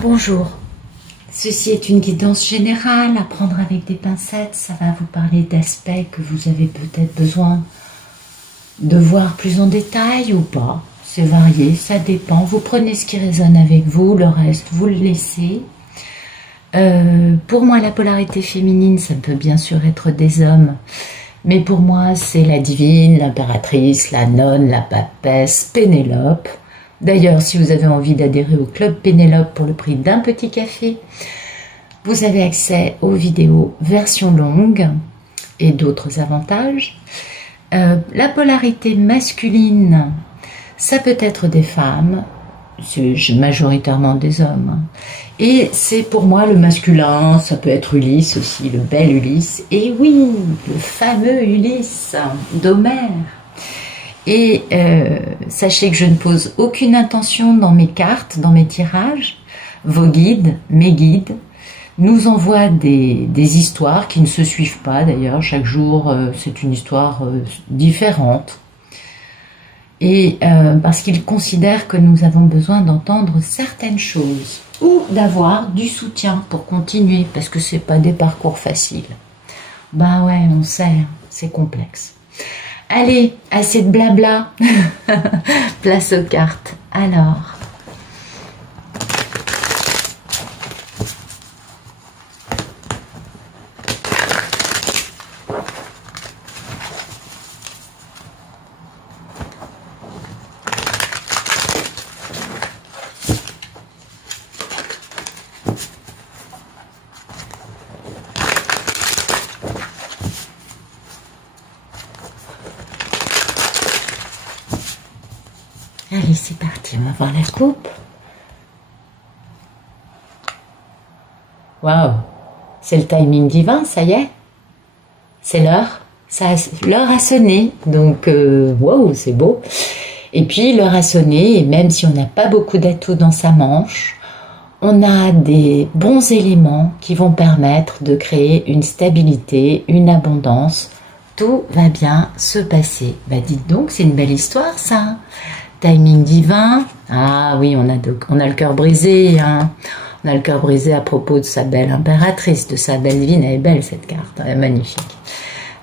Bonjour, ceci est une guidance générale à prendre avec des pincettes. Ça va vous parler d'aspects que vous avez peut-être besoin de voir plus en détail ou pas. C'est varié, ça dépend. Vous prenez ce qui résonne avec vous, le reste vous le laissez. Pour moi, la polarité féminine, ça peut bien sûr être des hommes. Mais pour moi, c'est la divine, l'impératrice, la nonne, la papesse, Pénélope. D'ailleurs, si vous avez envie d'adhérer au club Pénélope pour le prix d'un petit café, vous avez accès aux vidéos version longue et d'autres avantages. La polarité masculine, ça peut être des femmes, c'est majoritairement des hommes. Et c'est pour moi le masculin, ça peut être Ulysse aussi, le bel Ulysse. Et oui, le fameux Ulysse d'Homère. Et sachez que je ne pose aucune intention dans mes cartes, dans mes tirages. Vos guides, mes guides, nous envoient des histoires qui ne se suivent pas d'ailleurs. Chaque jour, c'est une histoire différente. Et parce qu'ils considèrent que nous avons besoin d'entendre certaines choses ou d'avoir du soutien pour continuer, parce que c'est pas des parcours faciles. Ben ouais, on sait, c'est complexe. Allez, assez de blabla, place aux cartes. Alors, allez, c'est parti, on va voir la coupe. Waouh, c'est le timing divin, ça y est. C'est l'heure, l'heure a sonné, donc waouh, c'est beau. Et puis l'heure a sonné, et même si on n'a pas beaucoup d'atouts dans sa manche, on a des bons éléments qui vont permettre de créer une stabilité, une abondance. Tout va bien se passer. Bah dites donc, c'est une belle histoire ça. Timing divin. Ah oui, on a le cœur brisé. Hein. On a le cœur brisé à propos de sa belle impératrice, de sa belle divine. Elle est belle cette carte, elle est magnifique.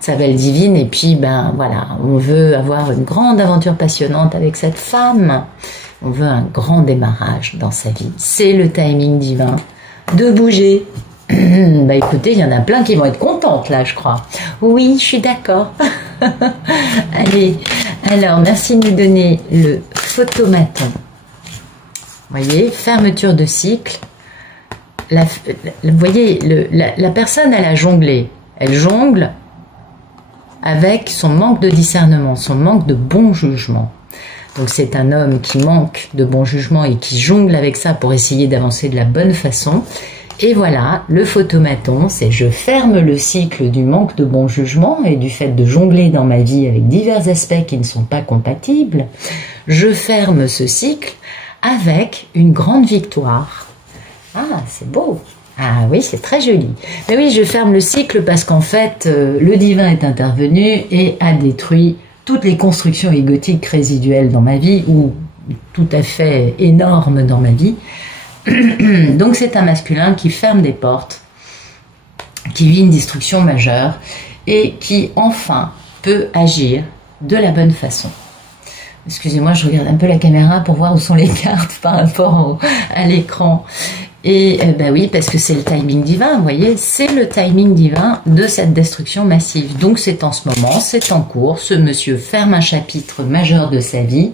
Sa belle divine. Et puis, ben voilà, on veut avoir une grande aventure passionnante avec cette femme. On veut un grand démarrage dans sa vie. C'est le timing divin de bouger. Bah écoutez, il y en a plein qui vont être contentes là, je crois. Oui, je suis d'accord. Allez, alors merci de nous donner le photomaton. Vous voyez, fermeture de cycle. Vous voyez, la personne, elle a jonglé. Elle jongle avec son manque de discernement, son manque de bon jugement. Donc c'est un homme qui manque de bon jugement et qui jongle avec ça pour essayer d'avancer de la bonne façon. Et voilà, le photomaton, c'est je ferme le cycle du manque de bon jugement et du fait de jongler dans ma vie avec divers aspects qui ne sont pas compatibles. Je ferme ce cycle avec une grande victoire. Ah, c'est beau. Ah oui, c'est très joli. Mais oui, je ferme le cycle parce qu'en fait, le divin est intervenu et a détruit toutes les constructions égotiques résiduelles dans ma vie ou tout à fait énormes dans ma vie. Donc c'est un masculin qui ferme des portes, qui vit une destruction majeure et qui enfin peut agir de la bonne façon. Excusez-moi, je regarde un peu la caméra pour voir où sont les cartes par rapport à l'écran. Et bah oui, parce que c'est le timing divin, vous voyez, c'est le timing divin de cette destruction massive. Donc c'est en ce moment, c'est en cours, ce monsieur ferme un chapitre majeur de sa vie,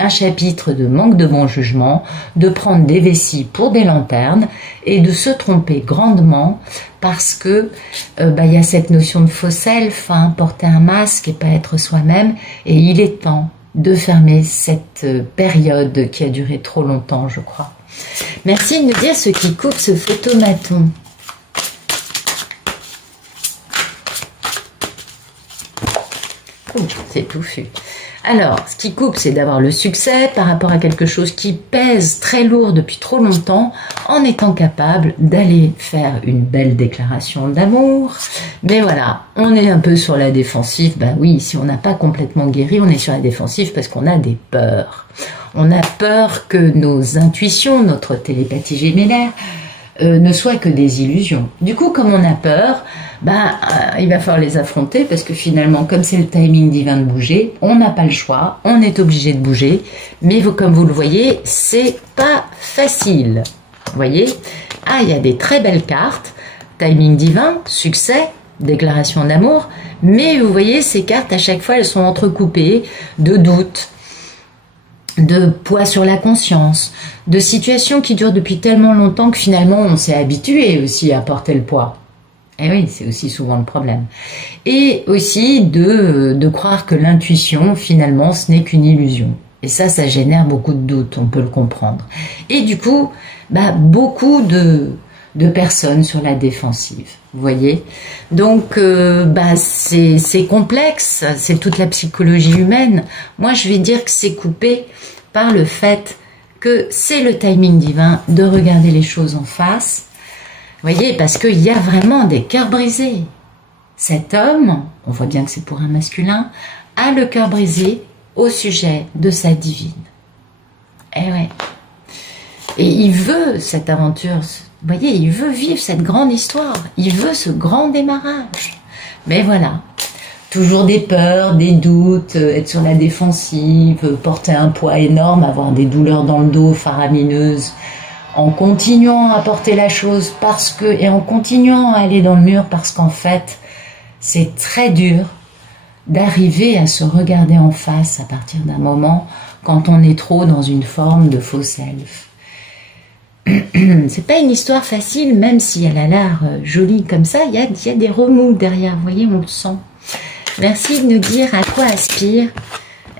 un chapitre de manque de bon jugement, de prendre des vessies pour des lanternes et de se tromper grandement parce que y a cette notion de faux self, hein, porter un masque et pas être soi-même, et il est temps de fermer cette période qui a duré trop longtemps, je crois. Merci de me dire ce qui coupe ce photomaton. C'est touffu. Alors, ce qui coupe, c'est d'avoir le succès par rapport à quelque chose qui pèse très lourd depuis trop longtemps, en étant capable d'aller faire une belle déclaration d'amour. Mais voilà, on est un peu sur la défensive. Ben oui, si on n'a pas complètement guéri, on est sur la défensive parce qu'on a des peurs. On a peur que nos intuitions, notre télépathie gémellaire, ne soient que des illusions. Du coup, comme on a peur, il va falloir les affronter parce que finalement, comme c'est le timing divin de bouger, on n'a pas le choix, on est obligé de bouger. Mais comme vous le voyez, c'est pas facile. Vous voyez? Ah, il y a des très belles cartes. Timing divin, succès, déclaration d'amour. Mais vous voyez, ces cartes, à chaque fois, elles sont entrecoupées de doutes, de poids sur la conscience, de situations qui durent depuis tellement longtemps que finalement on s'est habitué aussi à porter le poids. Et oui, c'est aussi souvent le problème. Et aussi de croire que l'intuition, finalement, ce n'est qu'une illusion. Et ça génère beaucoup de doutes, on peut le comprendre. Et du coup, beaucoup de personnes sur la défensive, vous voyez. Donc, c'est complexe, c'est toute la psychologie humaine. Moi, je vais dire que c'est coupé par le fait que c'est le timing divin de regarder les choses en face. Vous voyez, parce qu'il y a vraiment des cœurs brisés. Cet homme, on voit bien que c'est pour un masculin, a le cœur brisé au sujet de sa divine. Eh ouais. Et il veut cette aventure, vous voyez, il veut vivre cette grande histoire, il veut ce grand démarrage. Mais voilà, toujours des peurs, des doutes, être sur la défensive, porter un poids énorme, avoir des douleurs dans le dos faramineuses, en continuant à porter la chose et en continuant à aller dans le mur parce qu'en fait, c'est très dur d'arriver à se regarder en face à partir d'un moment quand on est trop dans une forme de faux self. C'est pas une histoire facile, même si elle a l'air jolie comme ça, il y a des remous derrière, vous voyez, on le sent. Merci de nous dire à quoi aspire.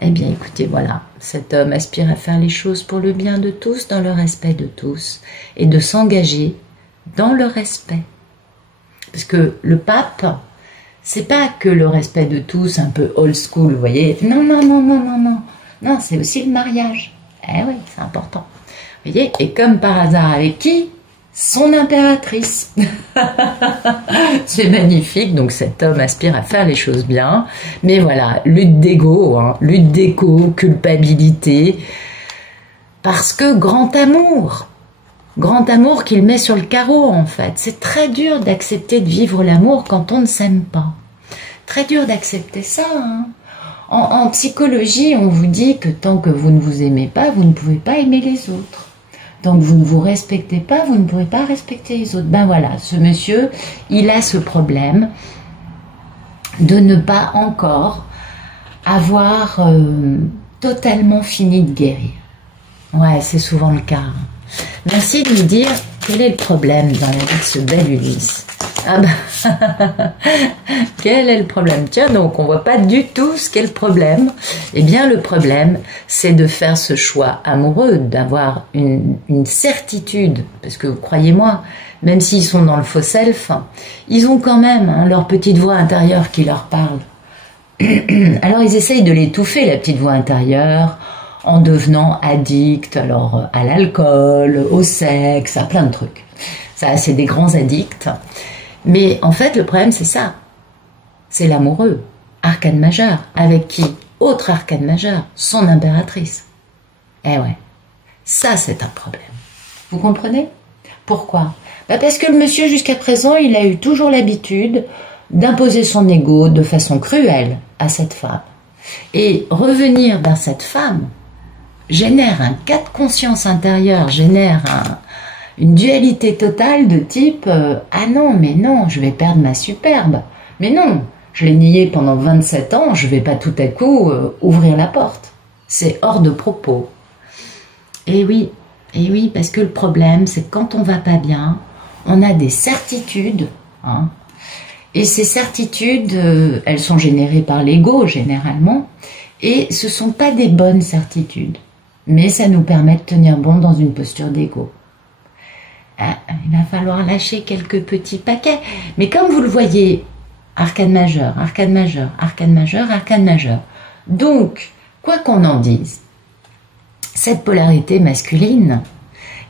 Eh bien, écoutez, voilà, cet homme aspire à faire les choses pour le bien de tous, dans le respect de tous, et de s'engager dans le respect. Parce que le pape, c'est pas que le respect de tous, un peu old school, vous voyez. Non, non, non, non, non, non. Non, c'est aussi le mariage. Eh oui, c'est important. Vous voyez, et comme par hasard avec qui? Son impératrice. C'est magnifique, donc cet homme aspire à faire les choses bien. Mais voilà, lutte d'ego, lutte d'égo, culpabilité. Parce que grand amour qu'il met sur le carreau en fait. C'est très dur d'accepter de vivre l'amour quand on ne s'aime pas. Très dur d'accepter ça. En psychologie, on vous dit que tant que vous ne vous aimez pas, vous ne pouvez pas aimer les autres. Donc vous ne vous respectez pas, vous ne pourrez pas respecter les autres. Ben voilà, ce monsieur, il a ce problème de ne pas encore avoir totalement fini de guérir. Ouais, c'est souvent le cas. Merci de me dire quel est le problème dans la vie de ce bel Ulysse. Ah ben, quel est le problème? Tiens, donc on voit pas du tout ce qu'est le problème. Eh bien, le problème, c'est de faire ce choix amoureux, d'avoir une certitude, parce que croyez-moi, même s'ils sont dans le faux self, ils ont quand même leur petite voix intérieure qui leur parle. Alors ils essayent de l'étouffer, la petite voix intérieure, en devenant addicts, alors à l'alcool, au sexe, à plein de trucs. Ça, c'est des grands addicts. Mais en fait, le problème, c'est ça. C'est l'amoureux, arcane majeur, avec qui? Autre arcane majeur, son impératrice. Eh ouais, ça c'est un problème. Vous comprenez? Pourquoi? Parce que le monsieur, jusqu'à présent, il a eu toujours l'habitude d'imposer son ego de façon cruelle à cette femme. Et revenir vers cette femme génère un cas de conscience intérieur, génère une dualité totale de type ah non, mais non, je vais perdre ma superbe. Mais non, je l'ai nié pendant 27 ans, je vais pas tout à coup ouvrir la porte. C'est hors de propos. Et oui, parce que le problème, c'est que quand on va pas bien, on a des certitudes. Et ces certitudes, elles sont générées par l'ego, généralement. Et ce sont pas des bonnes certitudes. Mais ça nous permet de tenir bon dans une posture d'ego. Il va falloir lâcher quelques petits paquets. Mais comme vous le voyez, arcane majeur, arcane majeur, arcane majeur, arcane majeur. Donc, quoi qu'on en dise, cette polarité masculine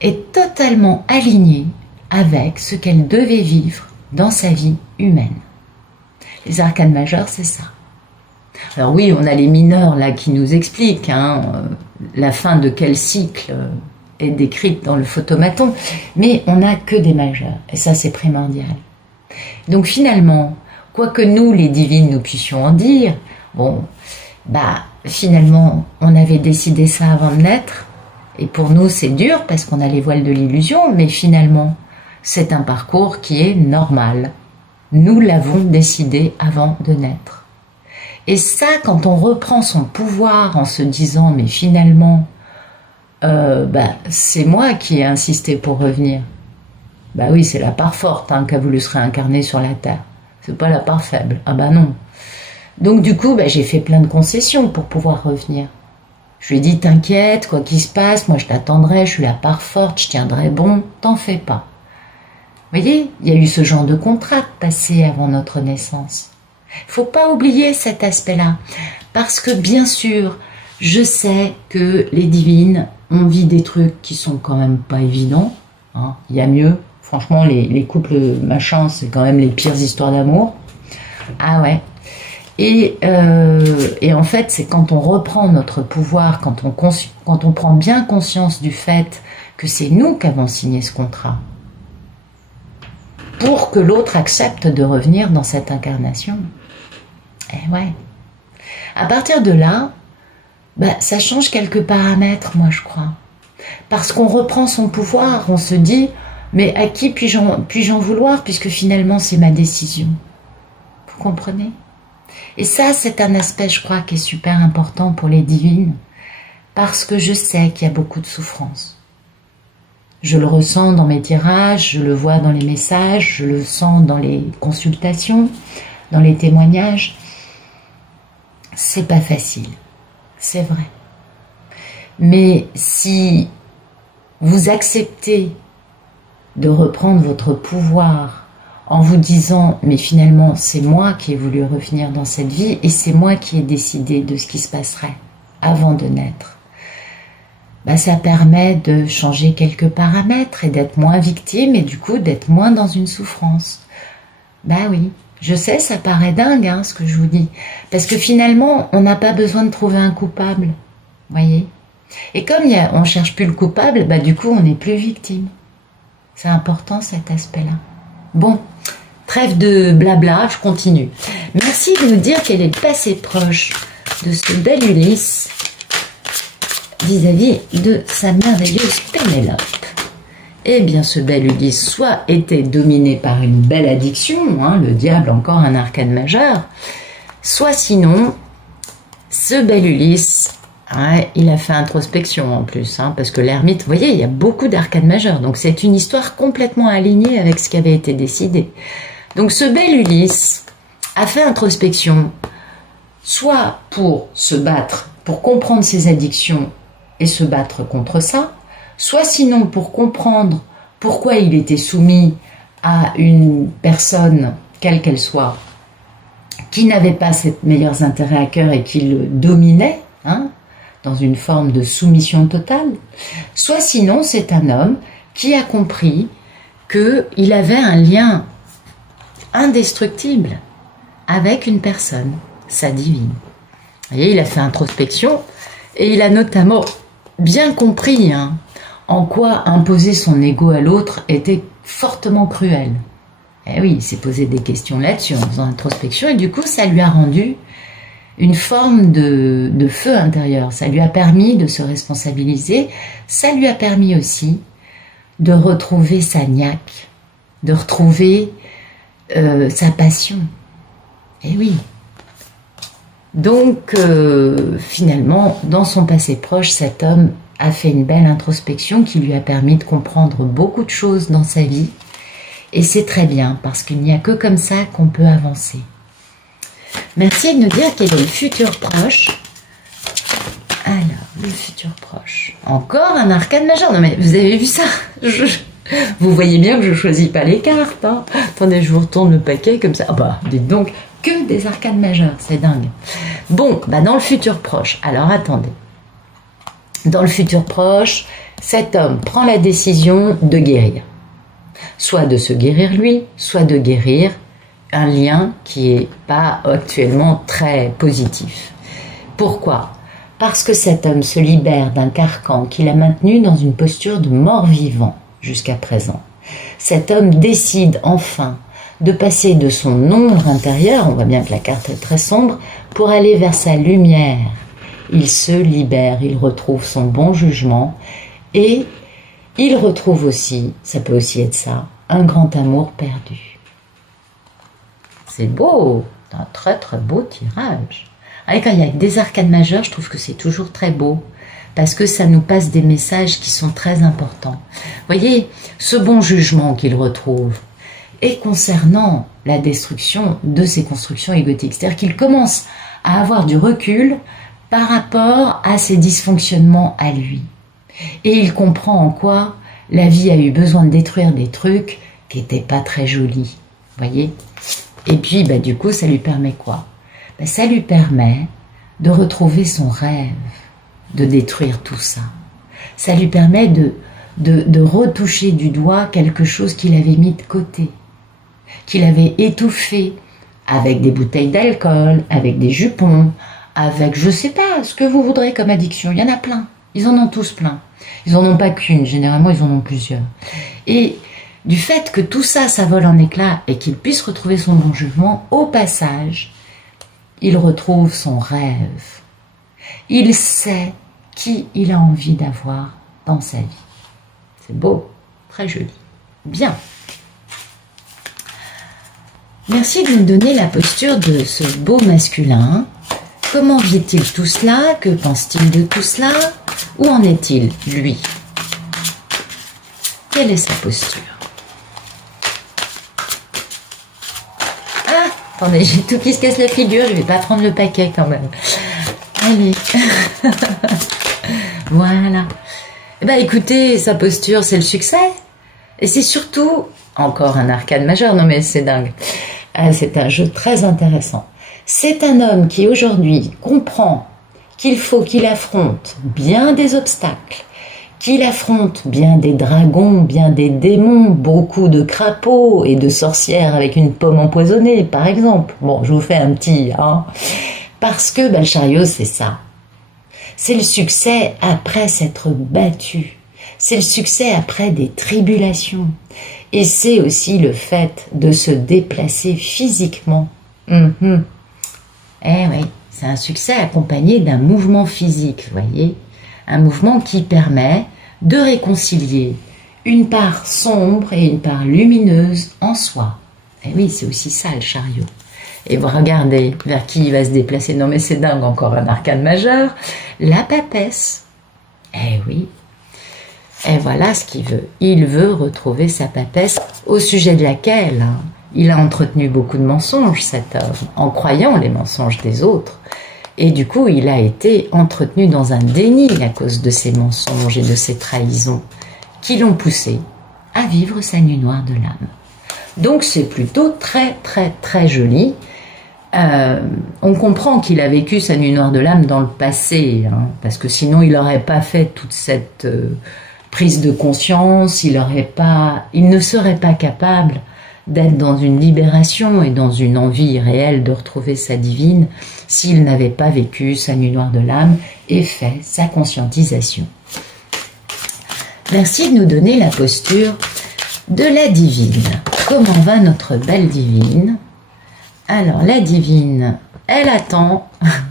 est totalement alignée avec ce qu'elle devait vivre dans sa vie humaine. Les arcanes majeures, c'est ça. Alors oui, on a les mineurs là qui nous expliquent la fin de quel cycle est décrite dans le photomaton, mais on n'a que des majeurs, et ça c'est primordial. Donc finalement, quoi que nous, les divines, nous puissions en dire, bon, finalement, on avait décidé ça avant de naître, et pour nous c'est dur parce qu'on a les voiles de l'illusion, mais finalement, c'est un parcours qui est normal. Nous l'avons décidé avant de naître. Et ça, quand on reprend son pouvoir en se disant, mais finalement, c'est moi qui ai insisté pour revenir. Oui, c'est la part forte qui a voulu se réincarner sur la Terre. C'est pas la part faible. Ah non. Donc du coup, j'ai fait plein de concessions pour pouvoir revenir. Je lui ai dit, t'inquiète, quoi qu'il se passe, moi je t'attendrai, je suis la part forte, je tiendrai bon, t'en fais pas. Vous voyez, il y a eu ce genre de contrat passé avant notre naissance. Il ne faut pas oublier cet aspect-là, parce que bien sûr, je sais que les divines ont vu des trucs qui sont quand même pas évidents. Il y a mieux. Franchement, les couples machins, c'est quand même les pires histoires d'amour. Ah ouais. Et en fait, c'est quand on reprend notre pouvoir, quand on prend bien conscience du fait que c'est nous qui avons signé ce contrat, pour que l'autre accepte de revenir dans cette incarnation. Eh ouais. À partir de là, ça change quelques paramètres, moi je crois. Parce qu'on reprend son pouvoir, on se dit, mais à qui puis-je en vouloir, puisque finalement c'est ma décision. Vous comprenez? Et ça, c'est un aspect, je crois, qui est super important pour les divines, parce que je sais qu'il y a beaucoup de souffrance. Je le ressens dans mes tirages, je le vois dans les messages, je le sens dans les consultations, dans les témoignages. C'est pas facile, c'est vrai. Mais si vous acceptez de reprendre votre pouvoir en vous disant « mais finalement, c'est moi qui ai voulu revenir dans cette vie et c'est moi qui ai décidé de ce qui se passerait avant de naître », ça permet de changer quelques paramètres et d'être moins victime et du coup d'être moins dans une souffrance. Oui, je sais, ça paraît dingue ce que je vous dis, parce que finalement, on n'a pas besoin de trouver un coupable, voyez. Et comme on ne cherche plus le coupable, du coup, on n'est plus victime. C'est important cet aspect-là. Bon, trêve de blabla, je continue. Merci de nous dire qu'elle est passée proche de ce bel Ulysse vis-à-vis de sa merveilleuse Pénélope. Eh bien, ce bel Ulysse soit était dominé par une belle addiction, le diable encore un arcane majeur, soit sinon, ce bel Ulysse, il a fait introspection en plus, parce que l'ermite, vous voyez, il y a beaucoup d'arcanes majeurs, donc c'est une histoire complètement alignée avec ce qui avait été décidé. Donc ce bel Ulysse a fait introspection, soit pour se battre, pour comprendre ses addictions et se battre contre ça, soit sinon pour comprendre pourquoi il était soumis à une personne, quelle qu'elle soit, qui n'avait pas ses meilleurs intérêts à cœur et qui le dominait, dans une forme de soumission totale, soit sinon c'est un homme qui a compris qu'il avait un lien indestructible avec une personne, sa divine. Vous voyez, il a fait introspection et il a notamment bien compris en quoi imposer son ego à l'autre était fortement cruel. Eh oui, il s'est posé des questions là-dessus en faisant introspection et du coup ça lui a rendu une forme de feu intérieur. Ça lui a permis de se responsabiliser, ça lui a permis aussi de retrouver sa niaque, de retrouver sa passion. Eh oui. Donc, finalement, dans son passé proche, cet homme a fait une belle introspection qui lui a permis de comprendre beaucoup de choses dans sa vie. Et c'est très bien, parce qu'il n'y a que comme ça qu'on peut avancer. Merci de nous dire quel est le futur proche. Alors, le futur proche. Encore un arcane majeur. Non mais, vous avez vu ça? Vous voyez bien que je ne choisis pas les cartes. Attendez, je vous retourne le paquet comme ça. Dites donc, que des arcanes majeures, c'est dingue. Bon, bah dans le futur proche, alors attendez. Dans le futur proche, cet homme prend la décision de guérir. Soit de se guérir lui, soit de guérir un lien qui n'est pas actuellement très positif. Pourquoi ? Parce que cet homme se libère d'un carcan qu'il a maintenu dans une posture de mort-vivant jusqu'à présent. Cet homme décide enfin de passer de son ombre intérieure, on voit bien que la carte est très sombre, pour aller vers sa lumière. Il se libère, il retrouve son bon jugement et il retrouve aussi, ça peut aussi être ça, un grand amour perdu. C'est beau, c'est un très très beau tirage. Et quand il y a des arcanes majeures, je trouve que c'est toujours très beau, parce que ça nous passe des messages qui sont très importants. Voyez, ce bon jugement qu'il retrouve est concernant la destruction de ses constructions égotiques. C'est-à-dire qu'il commence à avoir du recul par rapport à ses dysfonctionnements à lui. Et il comprend en quoi la vie a eu besoin de détruire des trucs qui n'étaient pas très jolis. Voyez ? Et puis, bah, du coup, ça lui permet quoi ? Bah, ça lui permet de retrouver son rêve, de détruire tout ça. Ça lui permet de retoucher du doigt quelque chose qu'il avait mis de côté, qu'il avait étouffé avec des bouteilles d'alcool, avec des jupons, avec, je sais pas, ce que vous voudrez comme addiction. Il y en a plein. Ils en ont tous plein. Ils en ont pas qu'une. Généralement, ils en ont plusieurs. Et du fait que tout ça, ça vole en éclats et qu'il puisse retrouver son bon jugement, au passage, il retrouve son rêve. Il sait qui il a envie d'avoir dans sa vie. C'est beau, très joli. Bien. Merci de me donner la posture de ce beau masculin. Comment vit-il tout cela? Que pense-t-il de tout cela? Où en est-il, lui? Quelle est sa posture? Ah, attendez, j'ai tout qui se casse la figure, je vais pas prendre le paquet quand même. Allez. Voilà. Eh ben, écoutez, sa posture, c'est le succès. Et c'est surtout, encore un arcane majeur, non mais c'est dingue. C'est un jeu très intéressant. C'est un homme qui aujourd'hui comprend qu'il faut qu'il affronte bien des obstacles, qu'il affronte bien des dragons, bien des démons, beaucoup de crapauds et de sorcières avec une pomme empoisonnée, par exemple. Bon, je vous fais un petit... Parce que le chariot, c'est ça. C'est le succès après s'être battu. C'est le succès après des tribulations. Et c'est aussi le fait de se déplacer physiquement. Eh oui, c'est un succès accompagné d'un mouvement physique, vous voyez. Un mouvement qui permet de réconcilier une part sombre et une part lumineuse en soi. Eh oui, c'est aussi ça le chariot. Et vous regardez vers qui il va se déplacer. Non mais c'est dingue, encore un arcane majeur. La papesse. Eh oui. Et voilà ce qu'il veut. Il veut retrouver sa papesse au sujet de laquelle il a entretenu beaucoup de mensonges, cet homme, en croyant les mensonges des autres. Et du coup, il a été entretenu dans un déni à cause de ces mensonges et de ces trahisons qui l'ont poussé à vivre sa nuit noire de l'âme. Donc c'est plutôt très très très joli. On comprend qu'il a vécu sa nuit noire de l'âme dans le passé, parce que sinon il n'aurait pas fait toute cette prise de conscience, il ne serait pas capable d'être dans une libération et dans une envie réelle de retrouver sa divine s'il n'avait pas vécu sa nuit noire de l'âme et fait sa conscientisation. Merci de nous donner la posture de la divine. Comment va notre belle divine? Alors, la divine, elle attend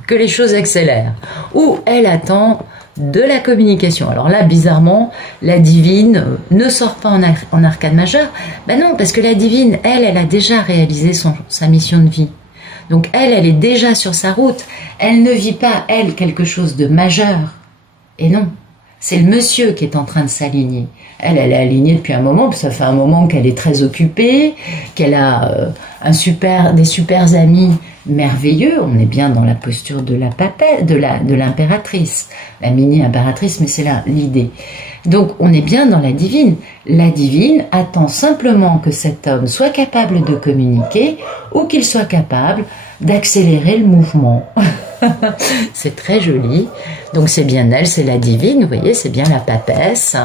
que les choses accélèrent, ou elle attend de la communication. Alors là, bizarrement, la divine ne sort pas en arcane majeur. Ben non, parce que la divine, elle a déjà réalisé sa mission de vie. Donc elle est déjà sur sa route. Elle ne vit pas, elle, quelque chose de majeur. Et non, C'est le monsieur qui est en train de s'aligner. Elle est alignée depuis un moment, puis ça fait un moment qu'elle est très occupée, qu'elle a des super amis merveilleux. On est bien dans la posture de de l'impératrice, la mini-impératrice, mais c'est là l'idée. Donc on est bien dans la divine. La divine attend simplement que cet homme soit capable de communiquer ou qu'il soit capable d'accélérer le mouvement. C'est très joli. Donc c'est bien elle, c'est la divine, vous voyez, c'est bien la papesse.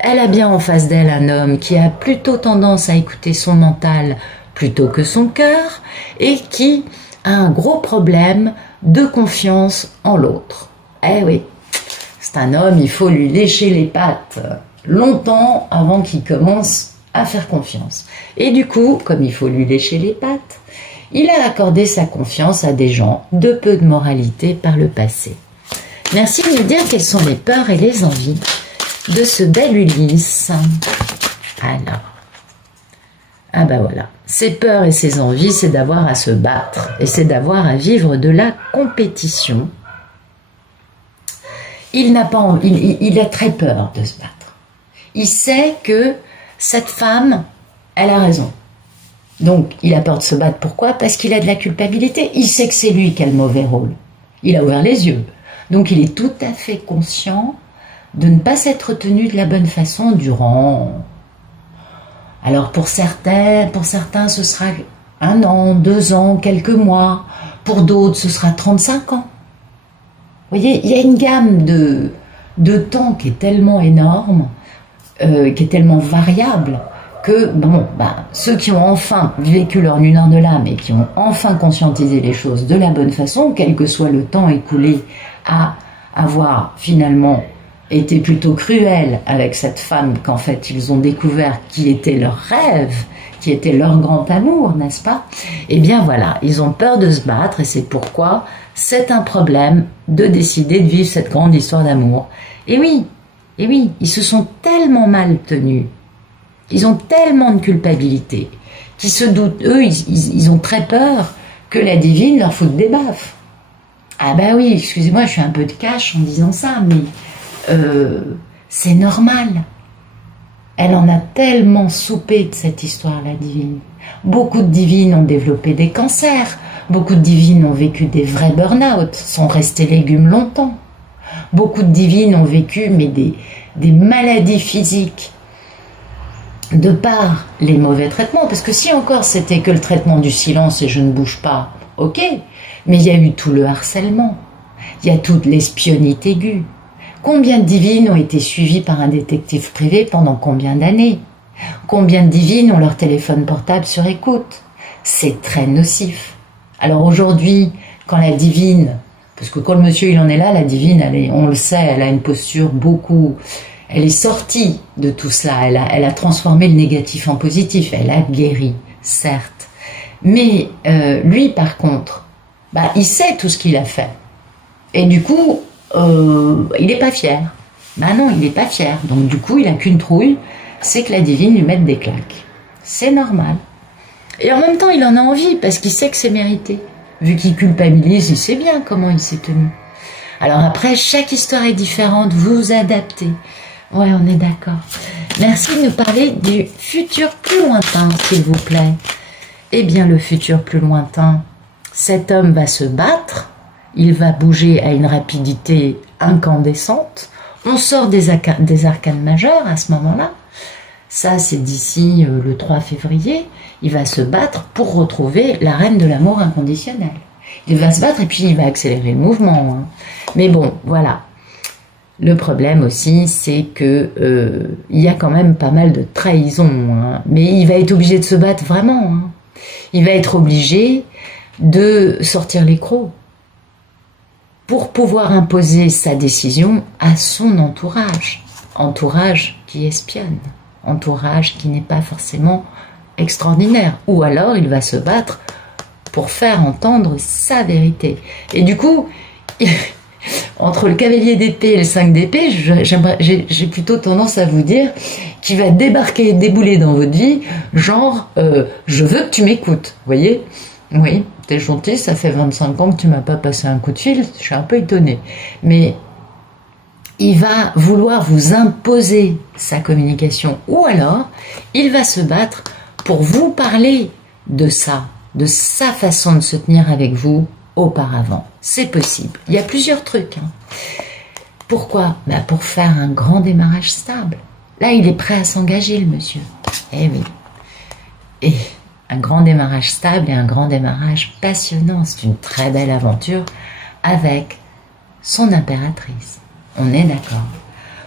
Elle a bien en face d'elle un homme qui a plutôt tendance à écouter son mental plutôt que son cœur et qui a un gros problème de confiance en l'autre. Eh oui, c'est un homme, il faut lui lécher les pattes longtemps avant qu'il commence à faire confiance. Et du coup, comme il faut lui lécher les pattes, il a accordé sa confiance à des gens de peu de moralité par le passé. Merci de me dire quelles sont les peurs et les envies de ce bel Ulysse. Alors, ah ben voilà, ses peurs et ses envies, c'est d'avoir à se battre et c'est d'avoir à vivre de la compétition. Il a très peur de se battre. Il sait que cette femme, elle a raison. Donc, il a peur de se battre. Pourquoi? Parce qu'il a de la culpabilité. Il sait que c'est lui qui a le mauvais rôle. Il a ouvert les yeux. Donc, il est tout à fait conscient de ne pas s'être tenu de la bonne façon durant... Alors, pour certains, ce sera 1 an, 2 ans, quelques mois. Pour d'autres, ce sera 35 ans. Vous voyez, il y a une gamme de temps qui est tellement énorme, qui est tellement variable, que ceux qui ont enfin vécu leur lunaire de l'âme et qui ont enfin conscientisé les choses de la bonne façon, quel que soit le temps écoulé à avoir finalement été plutôt cruel avec cette femme qu'en fait ils ont découvert qui était leur rêve, qui était leur grand amour, n'est-ce pas? Eh bien voilà, ils ont peur de se battre et c'est pourquoi c'est un problème de décider de vivre cette grande histoire d'amour. Et oui, ils se sont tellement mal tenus, ils ont tellement de culpabilité, qu'ils se doutent, eux, ils ont très peur que la divine leur foute des baffes. Ah bah oui, excusez-moi, je suis un peu de cash en disant ça, mais c'est normal. Elle en a tellement soupé de cette histoire, la divine. Beaucoup de divines ont développé des cancers, beaucoup de divines ont vécu des vrais burn-out, sont restées légumes longtemps. Beaucoup de divines ont vécu des maladies physiques de par les mauvais traitements, parce que si encore c'était que le traitement du silence et je ne bouge pas, ok, mais il y a eu tout le harcèlement, il y a toute l'espionnite aiguë. Combien de divines ont été suivies par un détective privé pendant combien d'années? Combien de divines ont leur téléphone portable sur écoute? C'est très nocif. Alors aujourd'hui, quand la divine, parce que quand le monsieur il en est là, la divine, on le sait, elle a une posture beaucoup... Elle est sortie de tout cela, elle a transformé le négatif en positif, elle a guéri, certes. Mais lui, par contre, il sait tout ce qu'il a fait. Et du coup, il n'est pas fier. Non, il n'est pas fier. Donc du coup, il n'a qu'une trouille, c'est que la divine lui mette des claques. C'est normal. Et en même temps, il en a envie, parce qu'il sait que c'est mérité. Vu qu'il culpabilise, il sait bien comment il s'est tenu. Alors après, chaque histoire est différente, vous vous adaptez. Ouais, on est d'accord. Merci de nous parler du futur plus lointain, s'il vous plaît. Eh bien, le futur plus lointain, cet homme va se battre, il va bouger à une rapidité incandescente. On sort des arcanes majeures à ce moment-là. Ça, c'est d'ici le 3 février. Il va se battre pour retrouver la reine de l'amour inconditionnel. Il va se battre et puis il va accélérer le mouvement. Hein. Mais bon, voilà. Le problème aussi, c'est que il y a quand même pas mal de trahisons. Hein. Mais il va être obligé de se battre vraiment. Hein. Il va être obligé de sortir les crocs pour pouvoir imposer sa décision à son entourage. Entourage qui espionne. Entourage qui n'est pas forcément extraordinaire. Ou alors, il va se battre pour faire entendre sa vérité. Et du coup... Entre le cavalier d'épée et le 5 d'épée, j'ai plutôt tendance à vous dire qu'il va débarquer, débouler dans votre vie, genre, je veux que tu m'écoutes, vous voyez? Oui, t'es gentil, ça fait 25 ans que tu m'as pas passé un coup de fil, je suis un peu étonnée. Mais il va vouloir vous imposer sa communication, ou alors il va se battre pour vous parler de ça, de sa façon de se tenir avec vous auparavant. C'est possible. Il y a plusieurs trucs. Pourquoi? Pour faire un grand démarrage stable. Là, il est prêt à s'engager, le monsieur. Eh oui. Et un grand démarrage stable et un grand démarrage passionnant. C'est une très belle aventure avec son impératrice. On est d'accord.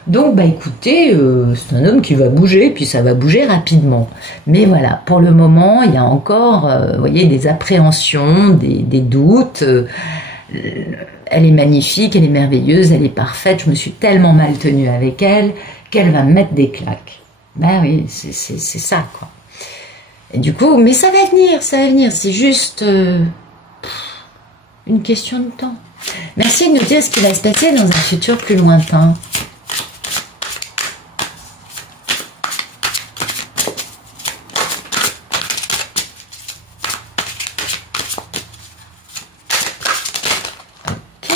Donc, écoutez, c'est un homme qui va bouger, puis ça va bouger rapidement. Mais voilà, pour le moment, il y a encore, vous voyez, des appréhensions, des doutes. Elle est magnifique, elle est merveilleuse, elle est parfaite. Je me suis tellement mal tenue avec elle qu'elle va me mettre des claques. Ben oui, c'est ça, quoi. Et du coup, mais ça va venir, c'est juste une question de temps. Merci de nous dire ce qui va se passer dans un futur plus lointain. Ok.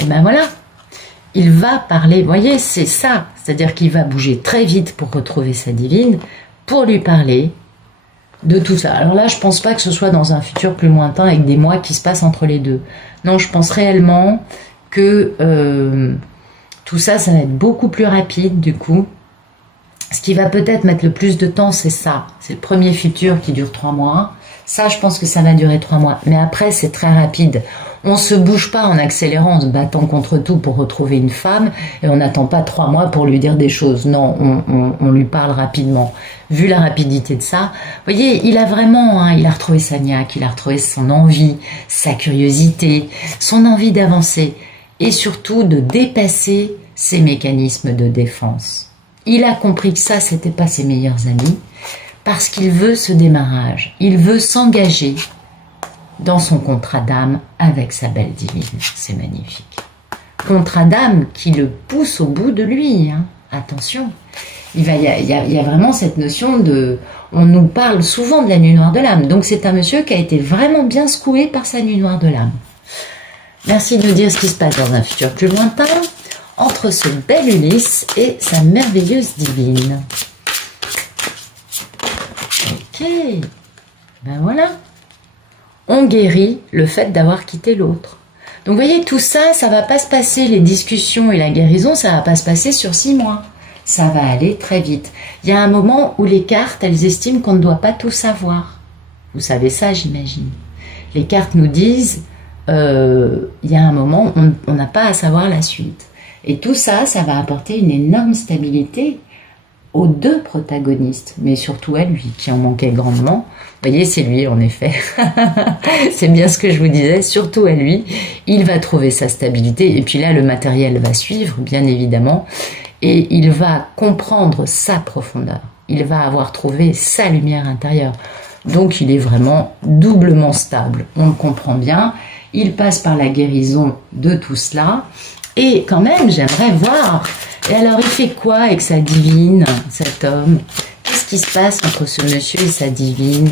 Et ben voilà. Il va parler, vous voyez, c'est ça. C'est-à-dire qu'il va bouger très vite pour retrouver sa divine, pour lui parler de tout ça. Alors là, je pense pas que ce soit dans un futur plus lointain avec des mois qui se passent entre les deux. Non, je pense réellement que tout ça, ça va être beaucoup plus rapide du coup. Ce qui va peut-être mettre le plus de temps, c'est ça. C'est le premier futur qui dure 3 mois. Ça, je pense que ça va durer 3 mois. Mais après, c'est très rapide. On se bouge pas en accélérant, en se battant contre tout pour retrouver une femme, et on n'attend pas 3 mois pour lui dire des choses. Non, on lui parle rapidement. Vu la rapidité de ça, vous voyez, il a vraiment, il a retrouvé sa niaque, il a retrouvé son envie, sa curiosité, son envie d'avancer, et surtout de dépasser ses mécanismes de défense. Il a compris que ça, c'était pas ses meilleurs amis, parce qu'il veut ce démarrage, il veut s'engager dans son contrat d'âme avec sa belle divine. C'est magnifique. Contrat d'âme qui le pousse au bout de lui. Attention. Il y a vraiment cette notion de... On nous parle souvent de la nuit noire de l'âme. Donc c'est un monsieur qui a été vraiment bien secoué par sa nuit noire de l'âme. Merci de nous dire ce qui se passe dans un futur plus lointain entre ce bel Ulysse et sa merveilleuse divine. Ok. Ben voilà. On guérit le fait d'avoir quitté l'autre. Donc vous voyez, tout ça, ça va pas se passer, les discussions et la guérison, ça va pas se passer sur 6 mois. Ça va aller très vite. Il y a un moment où les cartes, elles estiment qu'on ne doit pas tout savoir. Vous savez ça, j'imagine. Les cartes nous disent, il y a un moment où on n'a pas à savoir la suite. Et tout ça, ça va apporter une énorme stabilité aux 2 protagonistes, mais surtout à lui, qui en manquait grandement. Vous voyez, c'est lui, en effet. C'est bien ce que je vous disais, surtout à lui. Il va trouver sa stabilité, et puis là, le matériel va suivre, bien évidemment, et il va comprendre sa profondeur. Il va avoir trouvé sa lumière intérieure. Donc, il est vraiment doublement stable. On le comprend bien. Il passe par la guérison de tout cela. Et quand même, j'aimerais voir... Et alors, il fait quoi avec sa divine, cet homme? Qu'est-ce qui se passe entre ce monsieur et sa divine?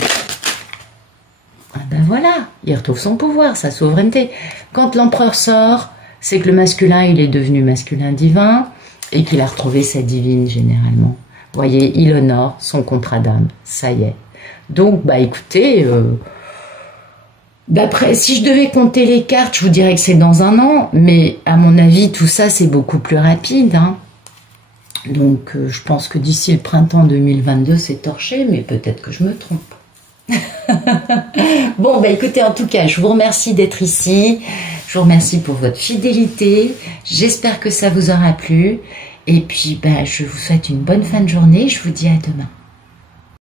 Ah ben voilà, il retrouve son pouvoir, sa souveraineté. Quand l'empereur sort, c'est que le masculin, il est devenu masculin divin et qu'il a retrouvé sa divine, généralement. Vous voyez, il honore son contrat d'âme, ça y est. Donc, écoutez... D'après, si je devais compter les cartes, je vous dirais que c'est dans 1 an, mais à mon avis, tout ça, c'est beaucoup plus rapide. Donc, je pense que d'ici le printemps 2022, c'est torché, mais peut-être que je me trompe. Bon, écoutez, en tout cas, je vous remercie d'être ici. Je vous remercie pour votre fidélité. J'espère que ça vous aura plu. Et puis, je vous souhaite une bonne fin de journée. Je vous dis à demain.